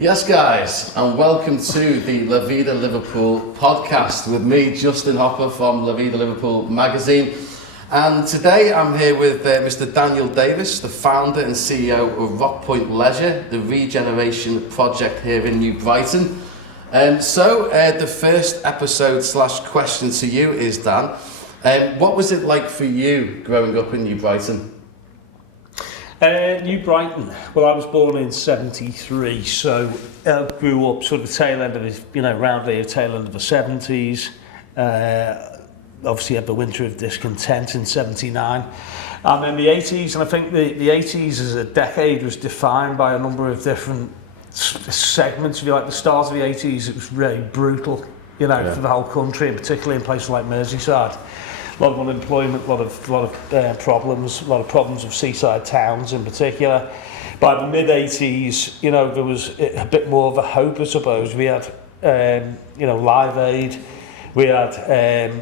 Yes, guys, and welcome to the Vida Liverpool podcast with me, Justin Hopper from Vida Liverpool magazine. And today I'm here with Mr. Daniel Davies, the founder and CEO of Rockpoint Leisure, the regeneration project here in New Brighton. So the first episode / question to you is, Dan, what was it like for you growing up in New Brighton? New Brighton. Well, I was born in '73, so I grew up sort of tail end of around the tail end of the '70s. Obviously had the winter of discontent in '79. And then the '80s, and I think the '80s as a decade was defined by a number of different segments. If you like, the start of the '80s, it was really brutal, for the whole country, and particularly in places like Merseyside. A lot of unemployment, a lot of problems with seaside towns in particular. By the mid-80s, there was a bit more of a hope, I suppose. We had, Live Aid. We had, a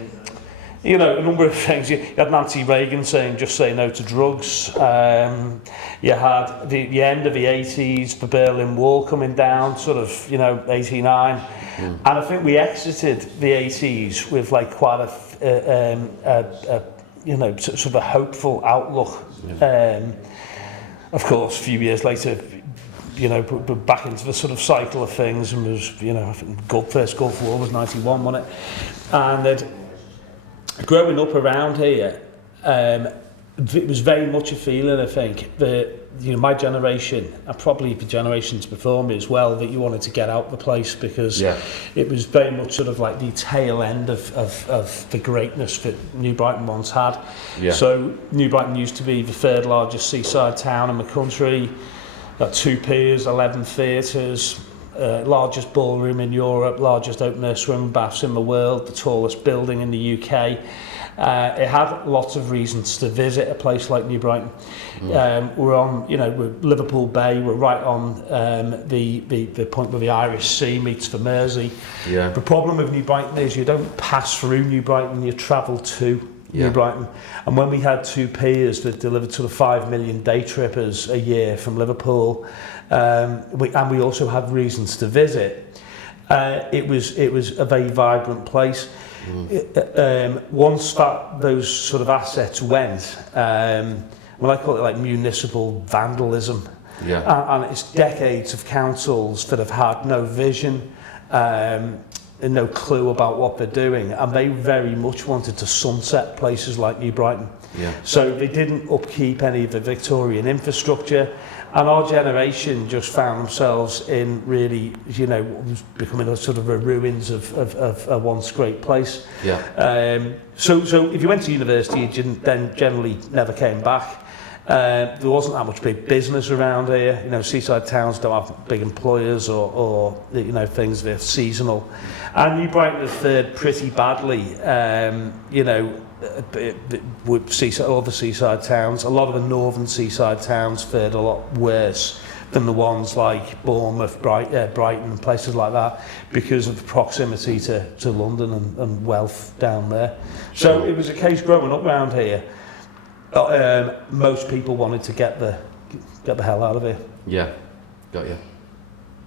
number of things. You had Nancy Reagan saying, just say no to drugs. You had the end of the 80s, the Berlin Wall coming down, sort of, 89. And I think we exited the 80s with quite a sort of a hopeful outlook. Of course, a few years later, we're back into the sort of cycle of things, and was, I think first Gulf War was 91, wasn't it? And growing up around here, it was very much a feeling, I think, that my generation, and probably the generations before me as well, that you wanted to get out of the place, because it was very much sort of like the tail end of the greatness that New Brighton once had. So New Brighton used to be the third largest seaside town in the country, got 2 piers, 11 theatres, largest ballroom in Europe, largest open-air swimming baths in the world, the tallest building in the UK. It had lots of reasons to visit a place like New Brighton. We're on, we're Liverpool Bay. We're right on the point where the Irish Sea meets the Mersey. The problem with New Brighton is you don't pass through New Brighton, you travel to New Brighton. And when we had 2 piers that delivered sort of 5 million day trippers a year from Liverpool, and we also had reasons to visit, it was a very vibrant place. Once those sort of assets went, I call it like municipal vandalism, and it's decades of councils that have had no vision and no clue about what they're doing, and they very much wanted to sunset places like New Brighton. So they didn't upkeep any of the Victorian infrastructure, and our generation just found themselves in really, becoming a sort of a ruins of a once great place. So if you went to university, you then generally never came back. There wasn't that much big business around here. Seaside towns don't have big employers or things, they're seasonal. And New Brighton has fared pretty badly, with all the seaside towns. A lot of the northern seaside towns fared a lot worse than the ones like Bournemouth, Brighton and places like that, because of the proximity to London and wealth down there. So it was a case growing up around here. Most people wanted to get the hell out of here. Got you.